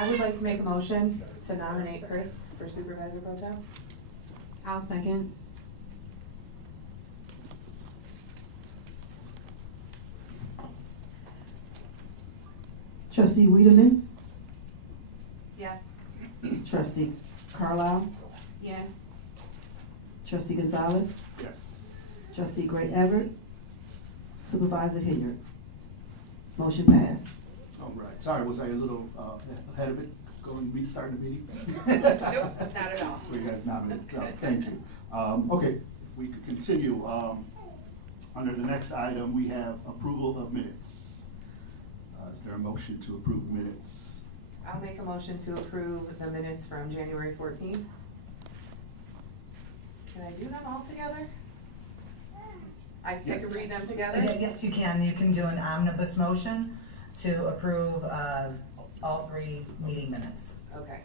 I would like to make a motion to nominate Chris for Supervisor Pro Tem. I'll second. Trustee Wiedemann, Yes. trustee Carlisle, Yes. trustee Gonzalez, Yes. trustee Gray Everett, supervisor Hilliard. Motion passed. All right, sorry, was I a little ahead of it, going, restarting the meeting? Nope, not at all. For you guys nominated, thank you. Okay, we could continue. Under the next item, we have approval of minutes. Is there a motion to approve minutes? I'll make a motion to approve the minutes from January 14th. Can I do them all together? I could read them together? Yes, you can. You can do an omnibus motion to approve all 3 meeting minutes. Okay.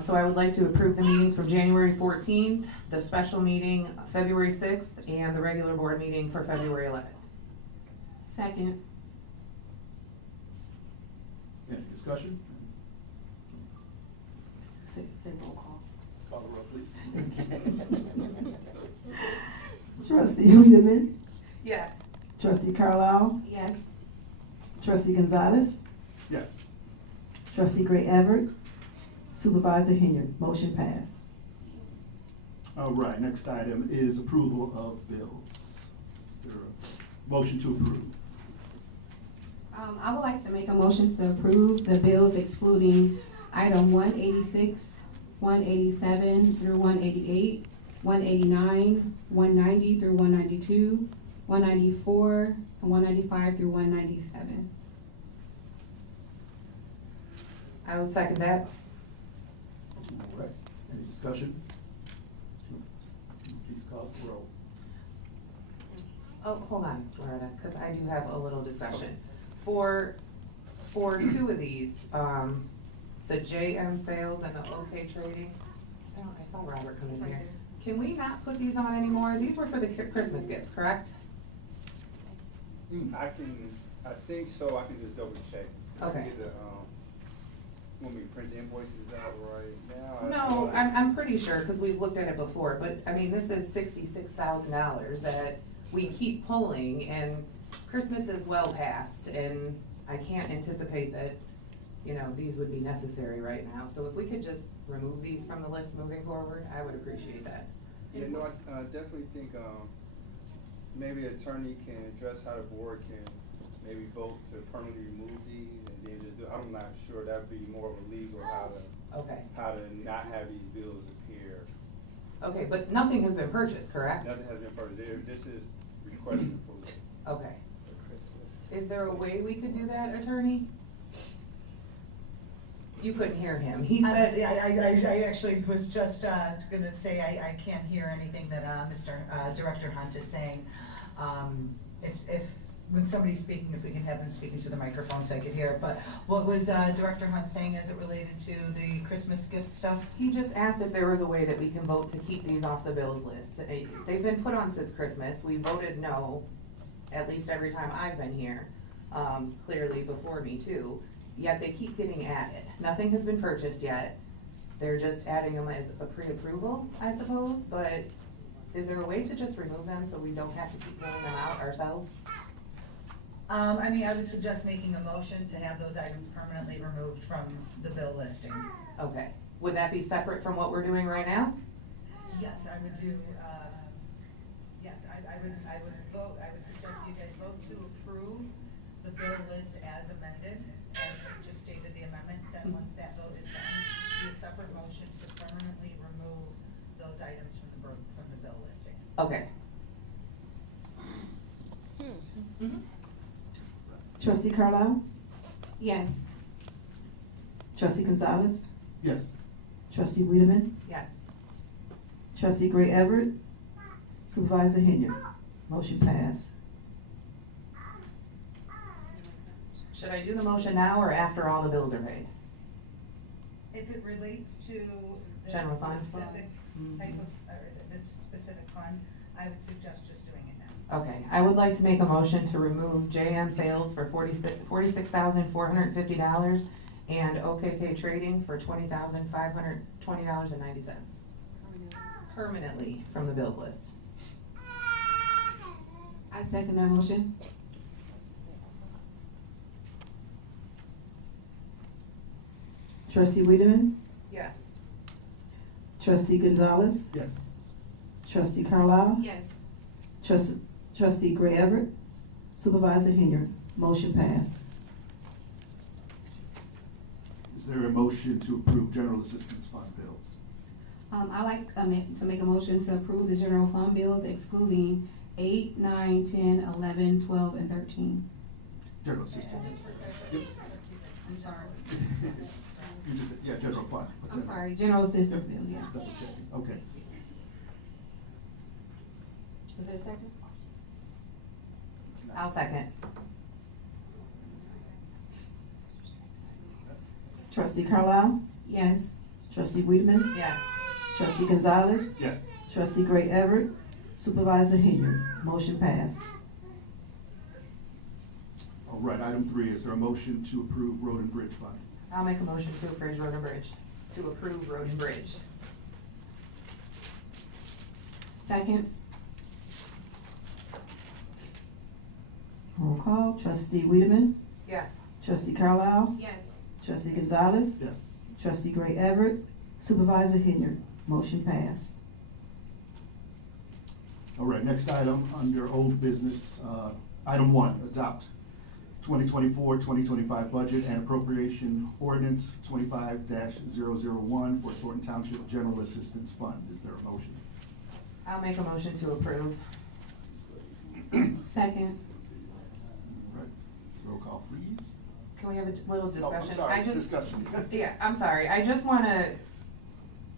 So I would like to approve the meetings from January 14th, the special meeting February 6th, and the regular board meeting for February 11th. Second. Any discussion? Say roll call. Call the roll, please. Trustee Wiedemann, Yes. trustee Carlisle, Yes. trustee Gonzalez, Yes. trustee Gray Everett, supervisor Hilliard. Motion passed. All right, next item is approval of bills. Is there a motion to approve? I would like to make a motion to approve the bills excluding item 186, 187 through 188, 189, 190 through 192, 194, and 195 through 197. I will second that. All right, any discussion? Please call the roll. Oh, hold on, Loretta, because I do have a little discussion. For 2 of these, the JM sales and the OK trading, I saw Robert come in here. Can we not put these on anymore? These were for the Christmas gifts, correct? I think so, I can just double check. Okay. Get the, when we print the invoices out right now. No, I'm pretty sure, because we've looked at it before, but, I mean, this is $66,000 that we keep pulling, and Christmas is well past, and I can't anticipate that, you know, these would be necessary right now. So if we could just remove these from the list moving forward, I would appreciate that. Yeah, no, I definitely think, maybe the attorney can address how the board can maybe vote to permanently remove these, and then just do, I'm not sure, that'd be more of a legal, Okay. how to not have these bills appear. Okay, but nothing has been purchased, correct? Nothing has been further, this is requested for. Okay. Is there a way we could do that, attorney? You couldn't hear him. He said. I actually was just gonna say, I can't hear anything that Director Hunt is saying. If when somebody's speaking, if we can have them speak into the microphone so I could hear it. But what was Director Hunt saying as it related to the Christmas gift stuff? He just asked if there was a way that we can vote to keep these off the bills list. They've been put on since Christmas. We voted no, at least every time I've been here, clearly before me too. Yet they keep getting added. Nothing has been purchased yet. They're just adding them as a pre-approval, I suppose, but is there a way to just remove them so we don't have to keep mailing them out ourselves? I mean, I would suggest making a motion to have those items permanently removed from the bill listing. Okay. Would that be separate from what we're doing right now? Yes, I would do, yes, I would suggest you guys vote to approve the bill list as amended, as you just stated the amendment, then once that vote is done, do a separate motion to permanently remove those items from the bill listing. Okay. Trustee Carlisle, Yes. trustee Gonzalez, Yes. trustee Wiedemann, Yes. trustee Gray Everett, supervisor Hilliard. Motion passed. Should I do the motion now or after all the bills are paid? If it relates to this General fund? specific type of, or this specific fund, I would suggest just doing it now. Okay, I would like to make a motion to remove JM sales for $46,450 and OKK Trading for $20,520.90. Permanently from the bills list. I second that motion. Trustee Wiedemann, Yes. trustee Gonzalez, Yes. trustee Carlisle, Yes. Trustee Gray Everett, Supervisor Henry. Motion passed. Is there a motion to approve general assistance fund bills? I like to make a motion to approve the general fund bills excluding 8, 9, 10, 11, 12, and 13. General assistance. Yep. I'm sorry. You just said, yeah, general fund. I'm sorry, general assistance bills, yes. Just double checking, okay. Was there a second? I'll second. Trustee Carlisle, Yes. trustee Wiedemann, Yes. trustee Gonzalez, Yes. trustee Gray Everett, Supervisor Henry. Motion passed. All right, item 3, is there a motion to approve road and bridge fund? I'll make a motion to approve road and bridge. To approve road and bridge. Second? Roll call, trustee Wiedemann, Yes. trustee Carlisle, Yes. trustee Gonzalez, Yes. trustee Gray Everett, Supervisor Henry. Motion passed. All right, next item, under old business, item 1, adopt 2024-2025 budget and appropriation ordinance 25-001 for Thornton Township General Assistance Fund. Is there a motion? I'll make a motion to approve. Second? All right, roll call, please. Can we have a little Oh, discussion? I'm sorry, I just- discussion. Yeah, I'm sorry, I just wanna,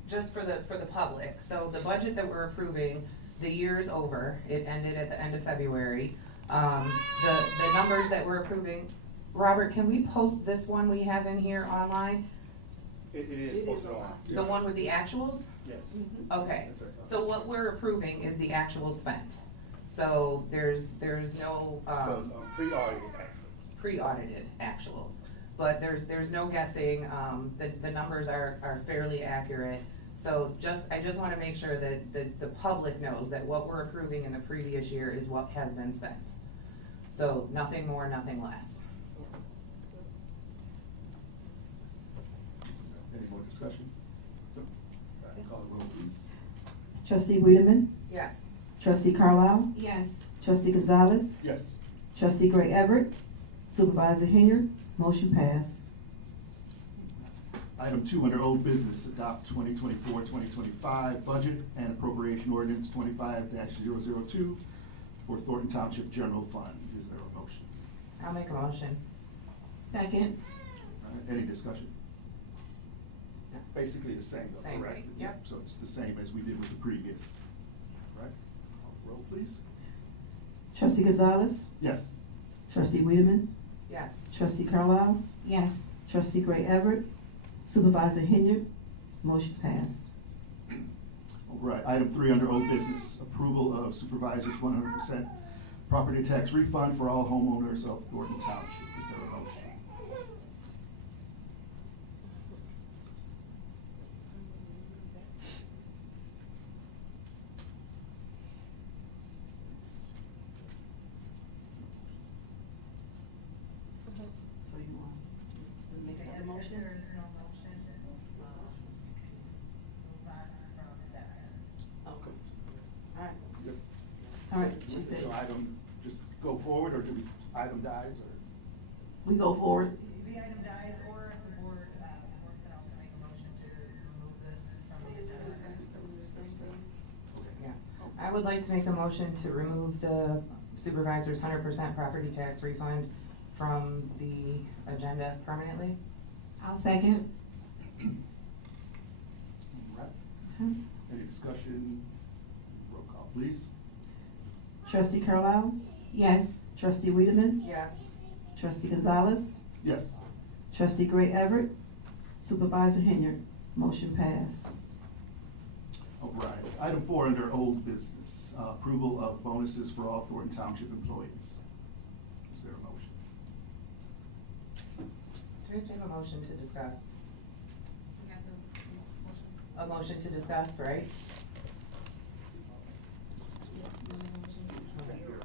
just for the public, so the budget that we're approving, the year's over, it ended at the end of February. The numbers that we're approving, Robert, can we post this one we have in here online? It is posted on. The one with the actuals? Yes. Okay, That's right. so what we're approving is the actual spent. So there's no, So, pre-audited actually. pre-audited actuals. But there's no guessing, the numbers are fairly accurate. So I just wanna make sure that the public knows that what we're approving in the previous year is what has been spent. So nothing more, nothing less. Any more discussion? No? All right, call the roll, please. Trustee Wiedemann, Yes. trustee Carlisle, Yes. trustee Gonzalez, Yes. trustee Gray Everett, Supervisor Henry. Motion passed. Item 2, under old business, adopt 2024-2025 budget and appropriation ordinance 25-002 for Thornton Township General Fund. Is there a motion? I'll make a motion. Second? All right, any discussion? Basically the same, though, Same correct? thing, yep. So it's the same as we did with the previous, right? Call the roll, please. Trustee Gonzalez, Yes. trustee Wiedemann, Yes. trustee Carlisle, Yes. trustee Gray Everett, Supervisor Henry. Motion passed. All right, item 3, under old business, approval of supervisor's 100% property tax refund for all homeowners of Thornton Township. Is there a motion? So you want to make If there is no motion, move on from that. Okay. All right. Yep. All right, she said, So item, just go forward, or do we, item dies, or? we go forward. The item dies, or if the board can also make a motion to remove this from the agenda. Yeah. I would like to make a motion to remove the supervisor's 100% property tax refund from the agenda permanently. I'll second. All right. Any discussion? Roll call, please. Trustee Carlisle, Yes. trustee Wiedemann, Yes. trustee Gonzalez, Yes. trustee Gray Everett, Supervisor Henry. Motion passed. All right. Item 4, under old business, approval of bonuses for all Thornton Township employees. Is there a motion? we have to have a motion to discuss? A motion to discuss, right?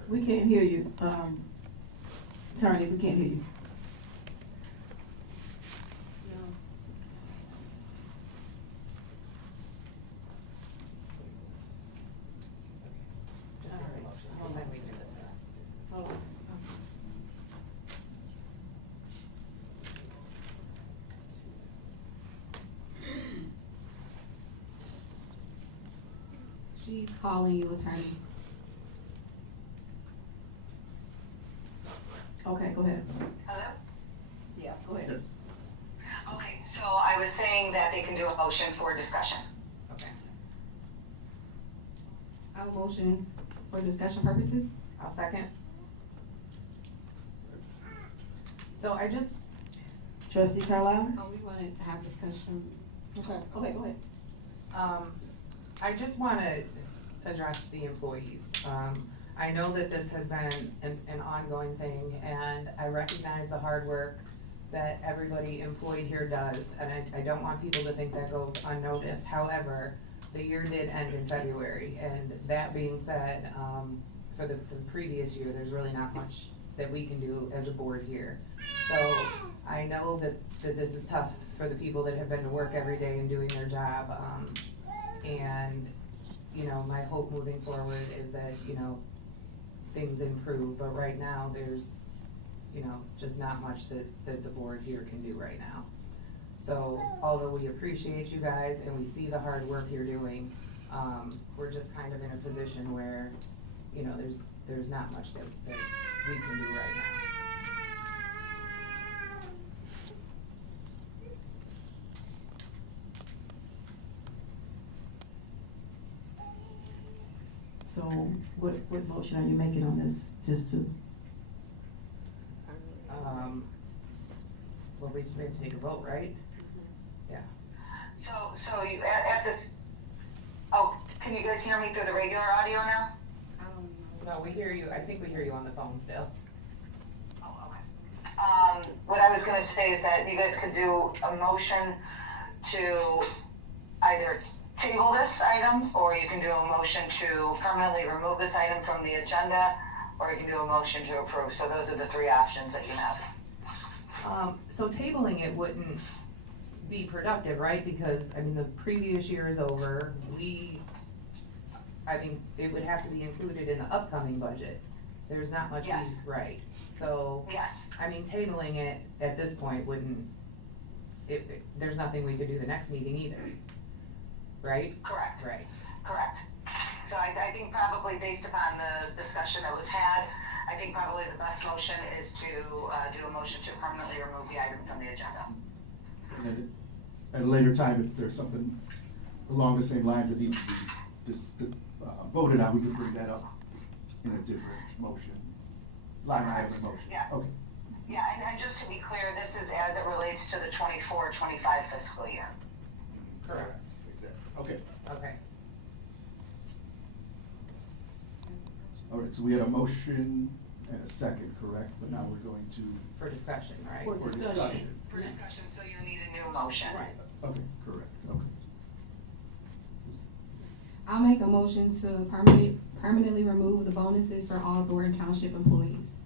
We can't hear you, attorney, we can't hear you. Well, then we can discuss. She's calling you, attorney. Okay, go ahead. Hello? Yes, go ahead. Yes. Okay, so I was saying that they can do a motion for discussion. Okay, I'll motion for discussion purposes. I'll second. So I just, Trustee Carlisle? Oh, we wanna have discussion. Okay, go ahead. I just wanna address the employees. I know that this has been an ongoing thing, and I recognize the hard work that everybody employed here does, and I don't want people to think that goes unnoticed. However, the year did end in February, and that being said, for the previous year, there's really not much that we can do as a board here. So I know that this is tough for the people that have been to work every day and doing their job. And, you know, my hope moving forward is that, you know, things improve, but right now, there's, you know, just not much that the board here can do right now. So, although we appreciate you guys and we see the hard work you're doing, we're just kind of in a position where, you know, there's not much that we can do right now. So what motion are you making on this, just to? Well, we just made to take a vote, right? Yeah. So you, at this, oh, can you guys hear me through the regular audio now? I don't know. No, we hear you, I think we hear you on the phone still. Oh, okay. What I was gonna say is that you guys could do a motion to either table this item, or you can do a motion to permanently remove this item from the agenda, or you can do a motion to approve. So those are the three options that you have. So tabling it wouldn't be productive, right? Because, I mean, the previous year is over, I mean, it would have to be included in the upcoming budget. There's not much, Yes. right? So, Yes. I mean, tabling it at this point wouldn't, there's nothing we could do the next meeting either, right? Correct. Right. Correct. So I think probably based upon the discussion that was had, I think probably the best motion is to do a motion to permanently remove the item from the agenda. And then at a later time, if there's something along the same lines that needs to be voted on, we can bring that up in a different motion, line item motion. Yeah. Okay. Yeah, and just to be clear, this is as it relates to the 24-25 fiscal year. Correct. Exactly. Okay. Okay. All right, so we had a motion and a second, correct? But now we're going to, For discussion, right? For for discussion. discussion. For discussion, so you need a new motion. Right. Okay, correct, okay. I'll make a motion to permanently remove the bonuses for all Thornton Township employees.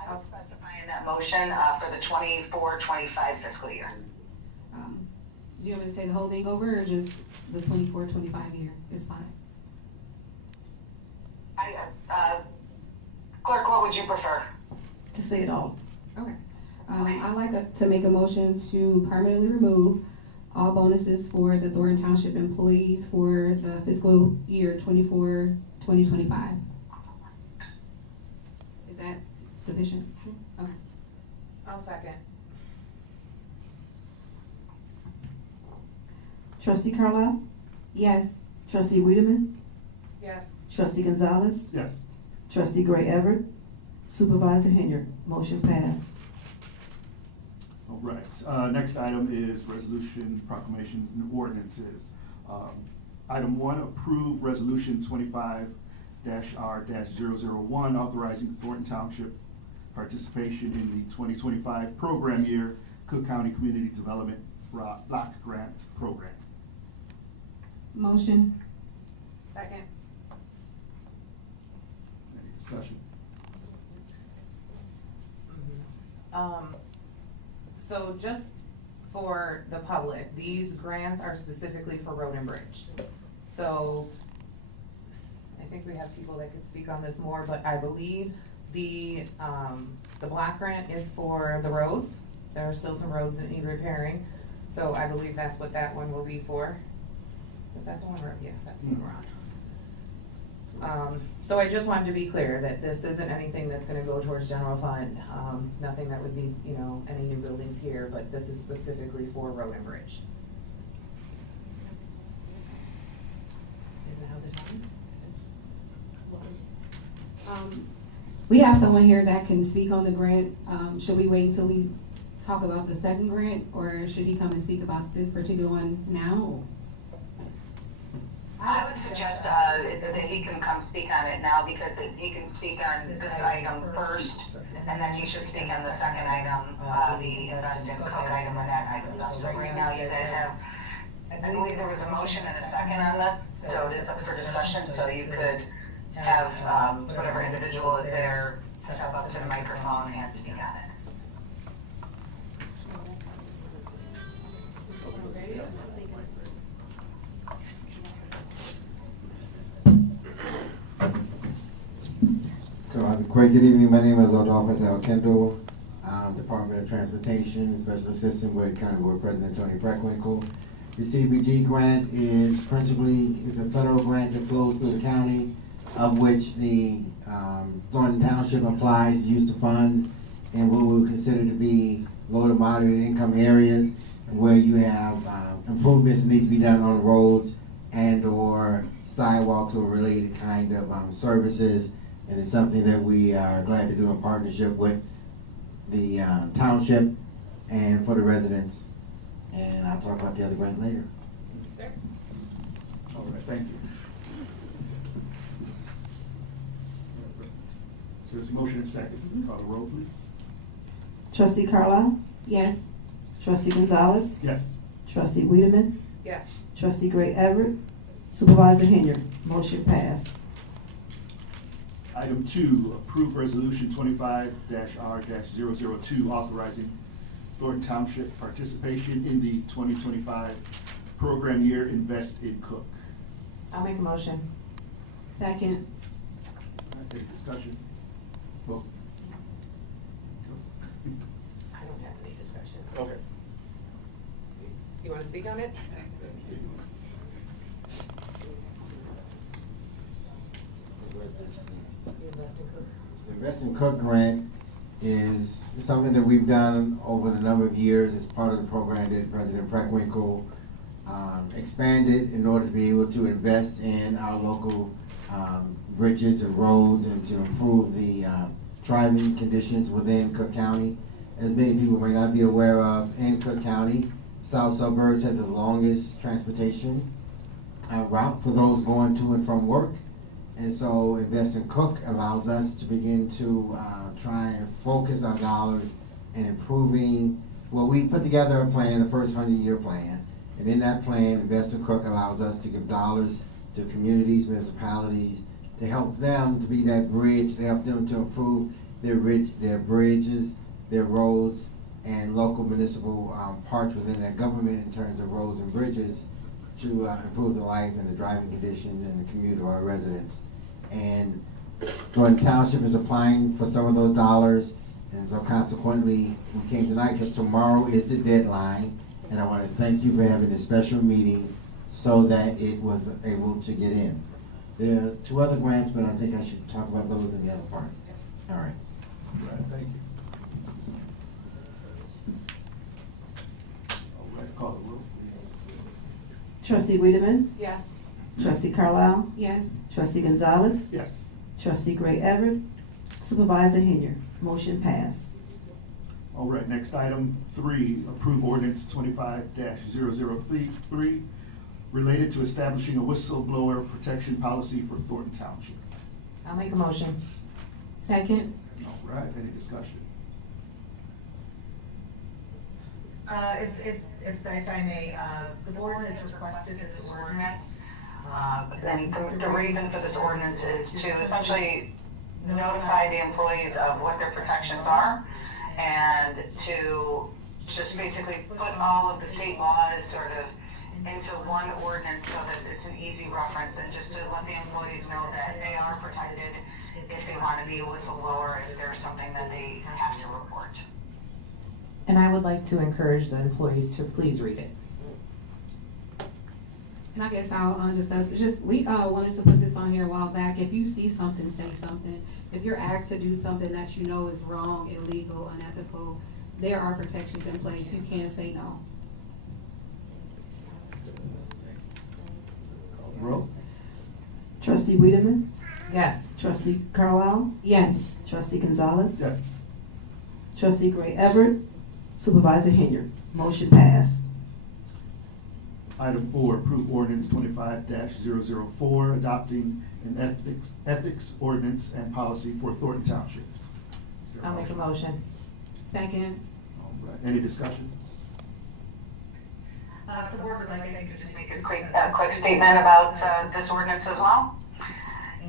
I will specify in that motion for the 24-25 fiscal year. Do you want me to say the whole thing over, or just the 24-25 year? It's fine. Clerk, what would you prefer? To say it all. Okay. I'd like to make a motion to permanently remove all bonuses for the Thornton Township employees for the fiscal year 2025. Is that sufficient? Okay. I'll second. Trustee Carlisle? Yes. Trustee Wiedemann? Yes. Trustee Gonzalez? Yes. Trustee Gray Everett? Supervisor Henry? Motion passed. All right, next item is resolution, proclamations, and ordinances. Item 1, approve resolution 25-R-001, authorizing Thornton Township participation in the 2025 program year Cook County Community Development Block Grant Program. Motion. Second. Any discussion? So just for the public, these grants are specifically for road and bridge. So I think we have people that could speak on this more, but I believe the block grant is for the roads. There are still some roads that need repairing, so I believe that's what that one will be for. Is that the one yeah, that's the one we're on. So I just wanted to be clear that this isn't anything that's gonna go towards general fund, nothing that would be, you know, any new buildings here, but this is specifically for road and bridge. Is now the time? We have someone here that can speak on the grant. Should we wait until we talk about the second grant, or should he come and speak about this particular one now? I would suggest that he can come speak on it now, because he can speak on this item first, and then he should speak on the second item, the invest in Cook item when that item's up. So right now you guys have, I believe there was a motion and a second on this, so it is up for discussion, so you could have whatever individual is there step up to the microphone and speak on it. So, great good evening. My name is Adolphus L. Kendall, Department of Transportation, Special Assistant with County Board President Tony Preckwinkle. The CBG grant is a federal grant that flows through the county, of which the Thornton Township applies to use the funds in what we would consider to be low to moderate income areas where you have improvements that need to be done on roads and or sidewalks or related kind of services. And it's something that we are glad to do in partnership with the township and for the residents. And I'll talk about the other grant later. Sir? All right, thank you. So there's a motion and second. Call the roll, please. Trustee Carlisle? Yes. Trustee Gonzalez? Yes. Trustee Wiedemann? Yes. Trustee Gray Everett? Supervisor Henry? Motion passed. Item 2, approve resolution 25-R-002 authorizing Thornton Township participation in the 2025 program year Invest in Cook. I'll make a motion. Second. All right, any discussion? Vote. I don't have any discussion. Okay. You wanna speak on it? The Invest in Cook. The Invest in Cook grant is something that we've done over the number of years as part of the program that President Preckwinkle expanded in order to be able to invest in our local bridges and roads and to improve the driving conditions within Cook County. As many people may not be aware of, in Cook County, South Suburbs have the longest transportation route for those going to and from work. And so Invest in Cook allows us to begin to try and focus our dollars in improving, well, we put together a plan, the first 100-year plan. And in that plan, Invest in Cook allows us to give dollars to communities, municipalities, to help them to be that bridge, to help them to improve their bridges, their roads, and local municipal parts within their government in terms of roads and bridges to improve the life and the driving conditions and the commute of our residents. And Thornton Township is applying for some of those dollars, and so consequently, we came tonight because tomorrow is the deadline, and I want to thank you for having this special meeting so that it was able to get in. There are 2 other grants, but I think I should talk about those in the other part. All right. All right, thank you. All right, call the roll, please. Trustee Wiedemann? Yes. Trustee Carlisle? Yes. Trustee Gonzalez? Yes. Trustee Gray Everett? Supervisor Henry? Motion passed. All right, next item 3, approve ordinance 25-003 related to establishing a whistleblower protection policy for Thornton Township. I'll make a motion. Second. All right, any discussion? If I may, the board has requested this ordinance. And the reason for this ordinance is to essentially notify the employees of what their protections are and to just basically put all of the state laws sort of into one ordinance so that it's an easy reference and just to let the employees know that they are protected if they want to be a whistleblower, if there's something that they have to report. And I would like to encourage the employees to please read it. And I guess I'll discuss, it's just, we wanted to put this on here a while back. If you see something, say something. If you're asked to do something that you know is wrong, illegal, unethical, there are protections in place. You can't say no. Call the roll. Trustee Wiedemann, Yes. trustee Carlisle, Yes. trustee Gonzalez, Yes. trustee Gray Everett, supervisor Henry. Motion passed. Item 4, approve ordinance 25-004, adopting an ethics ordinance and policy for Thornton Township. Is there I'll make a motion. Second. All right, any discussion? The board would like me to just make A quick statement about this ordinance as well.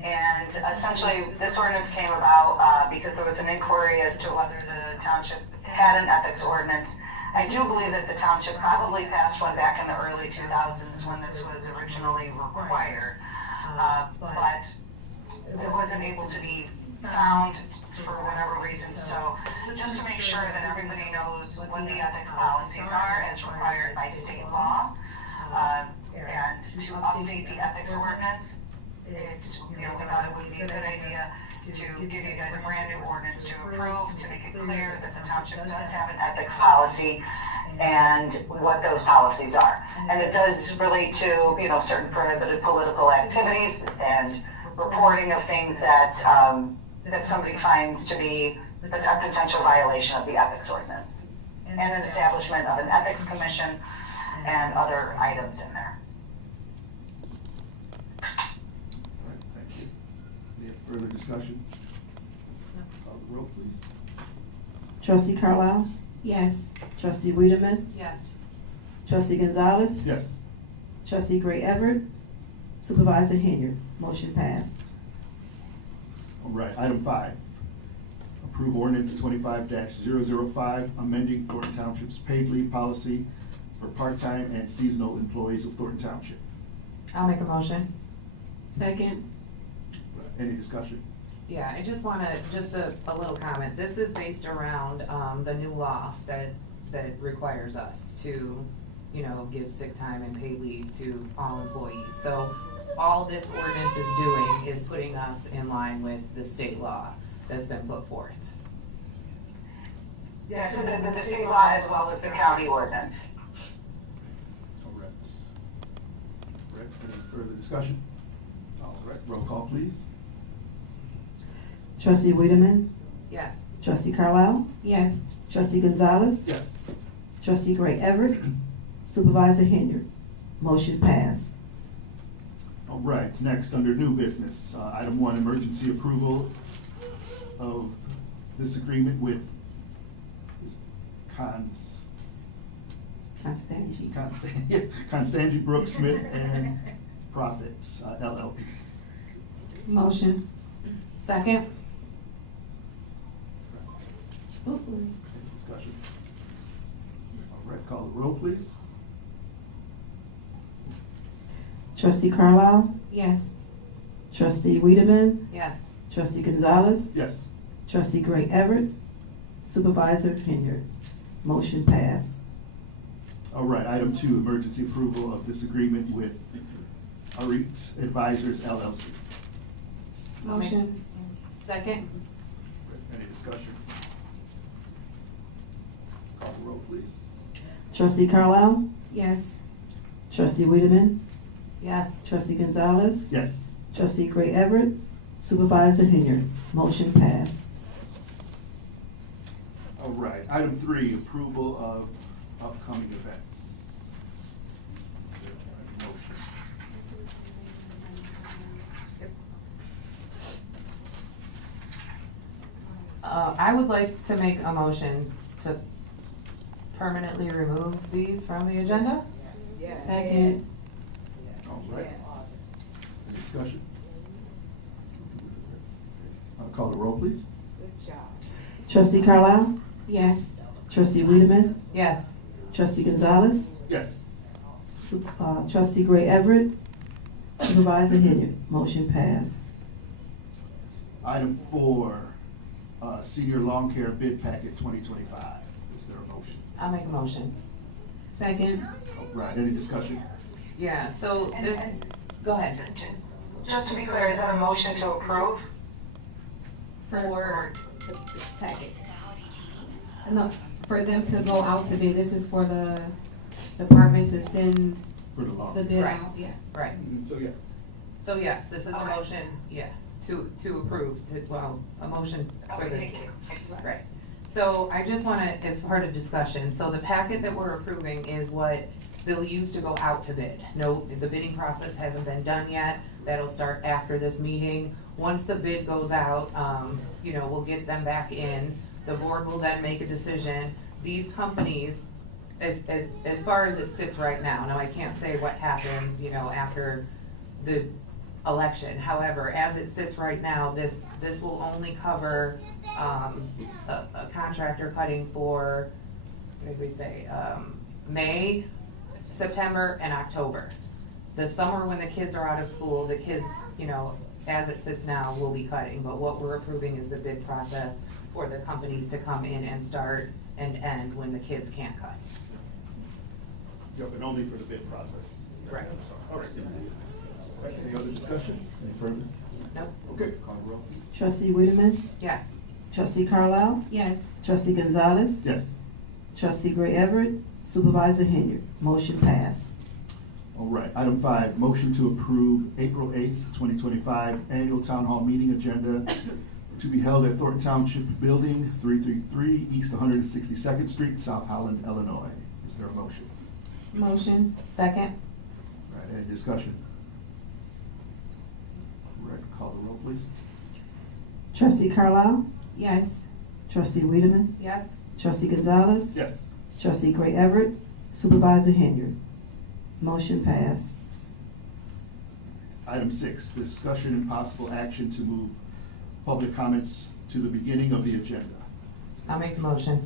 And essentially, this ordinance came about because there was an inquiry as to whether the township had an ethics ordinance. I do believe that the township probably passed one back in the early 2000s when this was originally required, but it wasn't able to be found for whatever reason. So just to make sure that everybody knows what the ethics policies are as required by state law, and to update the ethics ordinance, it's, we thought it would be a good idea to give you guys a brand new ordinance to approve, to make it clear that the township does have an ethics policy and what those policies are. And it does relate to, certain prohibited political activities and reporting of things that, that somebody finds to be a potential violation of the ethics ordinance. And an establishment of an ethics commission and other items in there. All right, thank you. Any further discussion? Call the roll, please. Trustee Carlisle, Yes. trustee Wiedemann, Yes. trustee Gonzalez, Yes. trustee Gray Everett, supervisor Henry. Motion passed. All right, item 5, approve ordinance 25-005, amending Thornton Township's paid leave policy for part-time and seasonal employees of Thornton Township. I'll make a motion. Second. Any discussion? Yeah, I just wanna, just a little comment. This is based around, the new law that requires us to, give sick time and paid leave to all employees. So all this ordinance is doing is putting us in line with the state law that's been put forth. Yeah, so the state law as well as the county ordinance. Correct. Correct, any further discussion? All right, roll call, please. Trustee Wiedemann, Yes. trustee Carlisle, Yes. trustee Gonzalez, Yes. trustee Gray Everett, supervisor Henry. Motion passed. All right, next, under new business, item 1, emergency approval of this agreement with Constangy Brooks Smith and Profits, LLP. Motion. Second? Any discussion? All right, call the roll, please. Trustee Carlisle, Yes. trustee Wiedemann, Yes. trustee Gonzalez, Yes. trustee Gray Everett, supervisor Henry. Motion passed. All right, item 2, emergency approval of this agreement with Arit Advisors, LLC. Motion. Second? Any discussion? Call the roll, please. Trustee Carlisle, Yes. trustee Wiedemann, Yes. trustee Gonzalez, Yes. trustee Gray Everett, supervisor Henry. Motion passed. All right, item 3, approval of upcoming events. Is there a motion? I would like to make a motion to permanently remove these from the agenda. Second. All right. Any discussion? Call the roll, please. Trustee Carlisle? Yes. Trustee Wiedemann? Yes. Trustee Gonzalez? Yes. Trustee Gray Everett? Supervisor Henry? Motion passed. Item 4, senior lawn care bid packet 2025. Is there a motion? I'll make a motion. Second. All right, any discussion? Yeah, so this, go ahead. Just to be clear, is that a motion to approve? For, No, for them to go out to bid, this is for the department to send For the lawn. the bid Right. out, yes. right. So, yeah. So yes, this is a Okay. motion, yeah, to approve, a motion for Okay, the. thank you. Right. So I just wanna, as part of discussion, so the packet that we're approving is what they'll use to go out to bid. No, the bidding process hasn't been done yet. That'll start after this meeting. Once the bid goes out, we'll get them back in. The board will then make a decision. These companies, as far as it sits right now I can't say what happens, after the election. However, as it sits right now, this will only cover, a contractor cutting for, what did we say, May, September, and October. The summer when the kids are out of school, the kids, as it sits now, will be cutting, but what we're approving is the bid process for the companies to come in and start and end when the kids can't cut. Yep, and only for the bid process. Right. All right. Any other discussion? Any further? Nope. Okay, call the roll, please. Trustee Wiedemann? Yes. Trustee Carlisle? Yes. Trustee Gonzalez? Yes. Trustee Gray Everett? Supervisor Henry? Motion passed. All right, item 5, motion to approve April 8th, 2025 annual town hall meeting agenda to be held at Thornton Township Building, 333 East 162nd Street, South Holland, Illinois. Is there a motion? Motion. Second? All right, any discussion? All right, call the roll, please. Trustee Carlisle? Yes. Trustee Wiedemann? Yes. Trustee Gonzalez? Yes. Trustee Gray Everett? Supervisor Henry? Motion passed. Item 6, discussion and possible action to move public comments to the beginning of the agenda. I'll make the motion.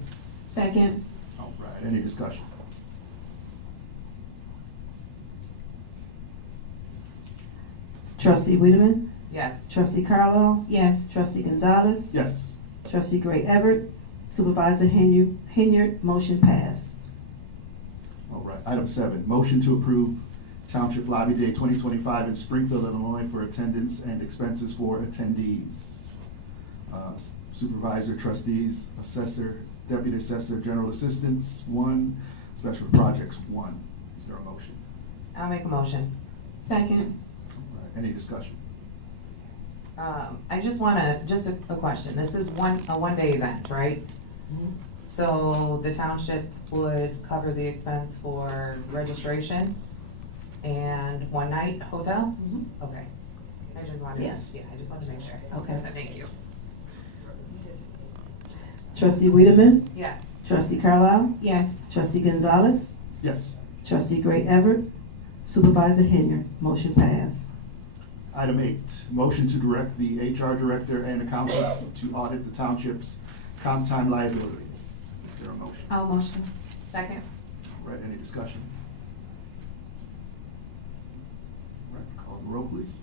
Second. All right, any discussion? Trustee Wiedemann? Yes. Trustee Carlisle? Yes. Trustee Gonzalez? Yes. Trustee Gray Everett? Supervisor Henry? Motion passed. All right, item 7, motion to approve Township Lobby Day 2025 in Springfield, Illinois for attendance and expenses for attendees. Supervisor, trustees, assessor, deputy assessor, general assistants, 1, special projects, 1. Is there a motion? I'll make a motion. Second. All right, any discussion? I just a question. This is a one-day event, right? So the township would cover the expense for registration and one night hotel? Okay. I just wanted, Yes. I just wanted to make sure. Okay. Thank you. Trustee Wiedemann? Yes. Trustee Carlisle? Yes. Trustee Gonzalez? Yes. Trustee Gray Everett? Supervisor Henry? Motion passed. Item 8, motion to direct the HR director and accountant to audit the township's comp time liabilities. Is there a motion? I'll motion. Second? All right, any discussion? All right, call the roll, please.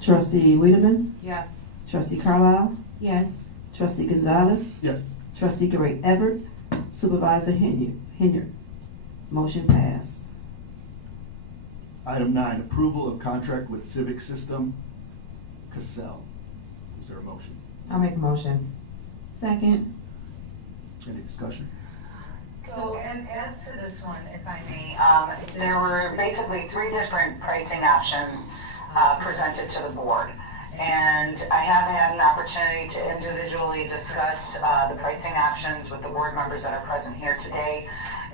Trustee Wiedemann? Yes. Trustee Carlisle? Yes. Trustee Gonzalez? Yes. Trustee Gray Everett? Supervisor Henry? Motion passed. Item 9, approval of contract with Civic System, Cassell. Is there a motion? I'll make a motion. Second. Any discussion? So as to this one, if I may, there were basically 3 different pricing options presented to the board. And I have had an opportunity to individually discuss the pricing options with the board members that are present here today.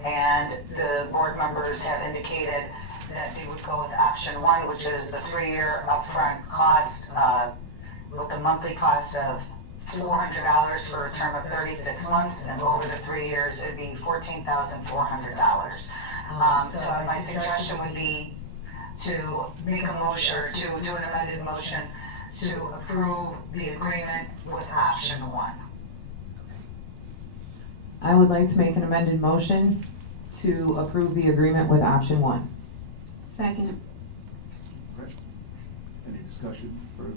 And the board members have indicated that they would go with option 1, which is the 3-year upfront cost with a monthly cost of $400 for a term of 36 months, and over the 3 years, it'd be $14,400. So my suggestion would be to make a motion, or to do an amended motion to approve the agreement with option 1. I would like to make an amended motion to approve the agreement with option 1. Second. Right. Any discussion further?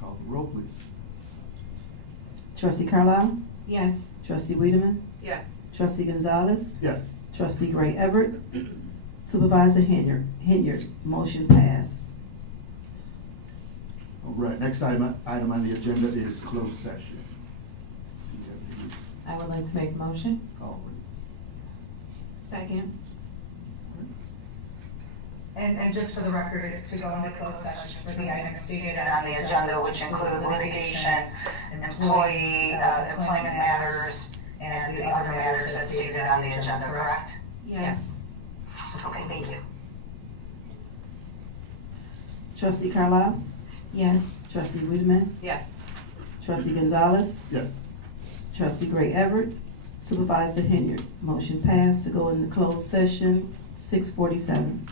Call the roll, please. Trustee Carlisle? Yes. Trustee Wiedemann? Yes. Trustee Gonzalez? Yes. Trustee Gray Everett? Supervisor Henry? Motion passed. All right, next item on the agenda is closed session. Do you have any I would like to make a motion. call? Second. And just for the record, it's to go into closed sessions for the items stated On the agenda, which include litigation, employee, employment matters, and the other matters as stated on the agenda, correct? Yes. Okay, thank you. Trustee Carlisle? Yes. Trustee Wiedemann? Yes. Trustee Gonzalez? Yes. Trustee Gray Everett? Supervisor Henry? Motion passed to go into closed session, 6:47.